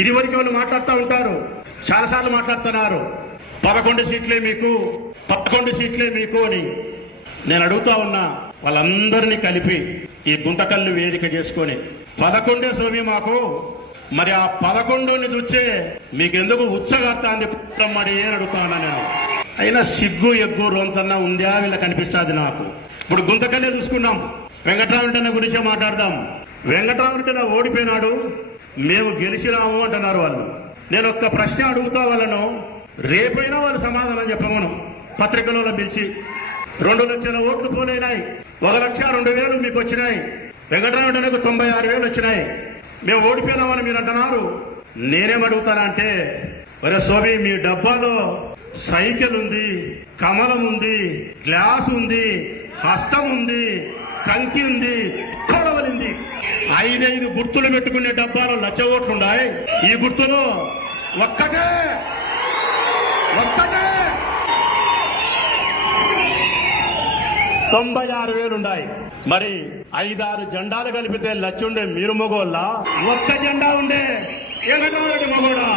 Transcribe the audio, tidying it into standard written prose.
ఇది వరకు వాళ్ళు మాట్లాడుతూ ఉంటారు, చాలాసార్లు మాట్లాడుతున్నారు 11 సీట్లే మీకు 11 సీట్లే మీకు అని. నేను అడుగుతా ఉన్నా, వాళ్ళందరినీ కలిపి ఈ గుంతకల్లు వేదిక చేసుకొని 11 స్వామి మాకు, మరి ఆ 11ని చూచే మీకెందుకు ఉత్సగార్తాంది మరి ఏం అడుగుతా ఉన్నా నేను. అయినా సిగ్గు ఎగ్గు రొంతన్నా ఉందా వీళ్ళకి అనిపిస్తుంది నాకు. ఇప్పుడు గుంతకల్లే చూసుకున్నాం, వెంకటరామరెడ్డి గురించే మాట్లాడదాం. వెంకటరామరెడ్డి ఓడిపోయినాడు, మేము గెలిచినాము అంటున్నారు వాళ్ళు. నేను ఒక్క ప్రశ్న అడుగుతా వాళ్ళను, రేపైనా వాళ్ళు సమాధానం చెప్పమను. పత్రికలలో పిలిచి 2 లక్షల ఓట్లు పోలేనాయి, 1,02,000 మీకు వచ్చినాయి, వెంకటరామరెడ్డికి 96,000 వచ్చినాయి, మేము ఓడిపోయినామని మీరు అంటున్నారు. నేనేమడుగుతానంటే, ఒరే స్వామి, మీ డబ్బాలో సైకిల్ ఉంది, కమలం ఉంది, గ్లాస్ ఉంది, హస్తం ఉంది, కంకి ఉంది, కొడవలింది. 5 గుర్తులు పెట్టుకునే డబ్బాలో 1,00,000 ఓట్లు ఉన్నాయి. ఈ గుర్తులో ఒక్కటే 96,000 ఉన్నాయి. మరి 5-6 జెండాలు కలిపితే 1,00,000 ఉండే మీరు మగోళ్ళ, ఒక్క జెండా ఉండే వెంకటరామరెడ్డి మగోడా.